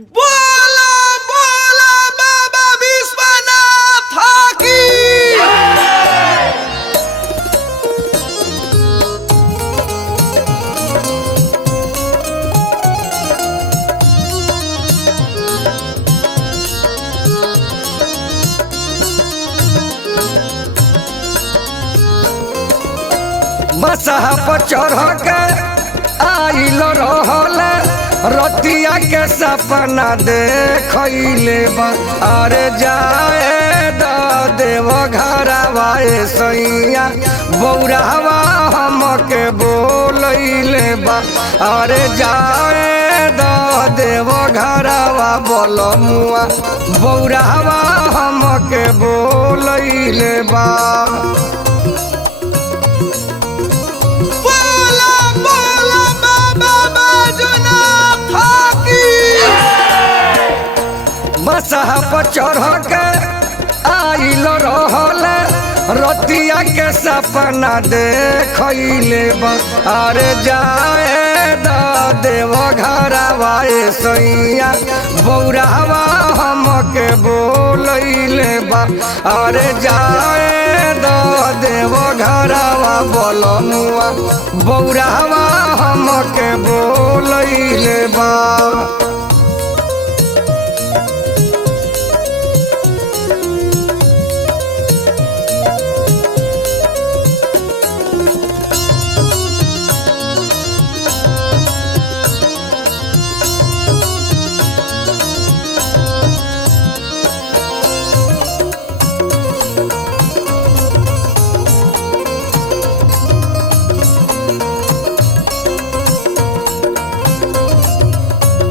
बोला बोला बाबा विश्वनाथ की बसहा पर चढ़ के आइल रहल रतिया के सपना देखले बा। अरे जाए द देव घरवा सैया बौरावा हमके बोलैले बा। अरे जाए द देव घरवा बोलमुआ बौरावा हमके बोलैले बा। बोला बोला बाबा बैजनाथ की बसहा पर चढ़ के आइल रहल रतिया के सपना देखले बा। अरे जाए द देव घरवा सैया बौरावा हमके बोलैले बा। अरे जाए द देव घरवा बोलमुआ बौरावा हमके बोलैले बा।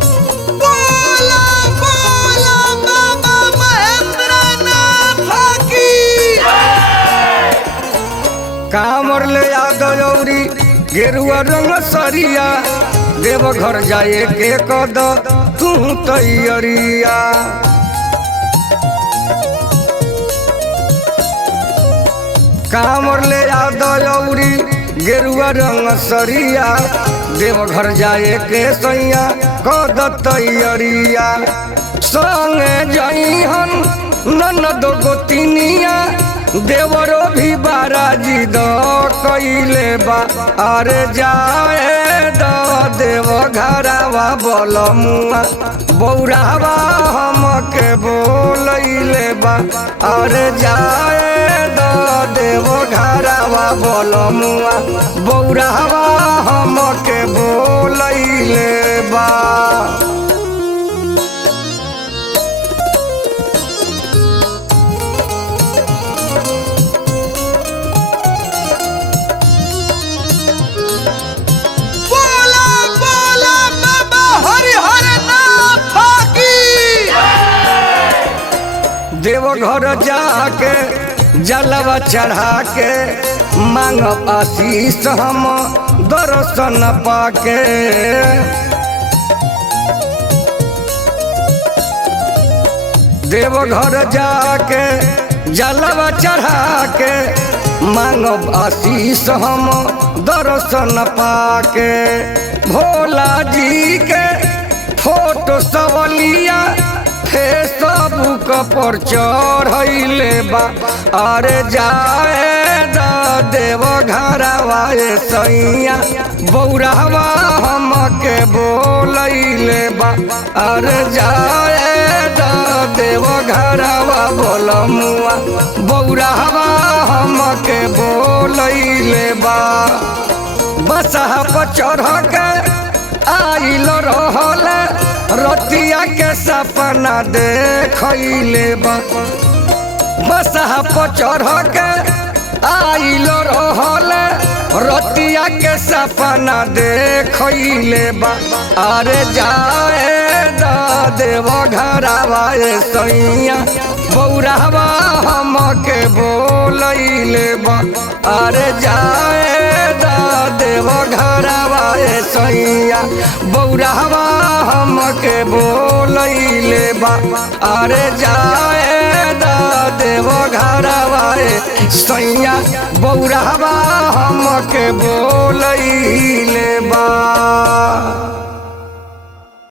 बोला बोला बाबा महेंद्रनाथ की कामर ले आदौरी गेरुआ रंग सरिया देवघर जाए के कद तू तैयरिया। कामर ले आदौरी गेरुआ रंग सरिया देवघर जाए के सैया कद तैयरिया। संगे जइहन ननद गोतिनिया देवरो भी बाराजी द कैले बा। अरे जाए द देव घरवा बोलमुआ बौरावा हमके बोलैले बा। अरे जाए द देव घरवा बोलमुआ बौरावा हमके बोलैले बा। बोला बोला बाबा हरिहरनाथ की देवघर जाके जलवा चढ़ा के मांग आशीष हम दर्शन पाके। देवघर जाके जलवा चढ़ा के मांग आशीष हम दर्शन पाके। भोला जी के फोटो सवलिया फेसबुक पर चढ़ैले बा। अरे जाए द देव घरवा सैया बौरावा हमके बोलैले बा। अरे जाए द देव घरवा बोलमुआ बौरावा हमके बोलैले बा। बसहा पर चढ़ के आइल रहल रतिया के सपना देखले बा। बसहा पर चढ़ के आइल रहल रतिया के सपना देखले बा। अरे जाए द देव घरवा सैया बौरावा हमके बोलैले बा। अरे जाए द देव घरवा सैया बौरावा हमके बोलैले बा। अरे जाए द देव घरवा सैया बौरावा हमके बोलैले बा।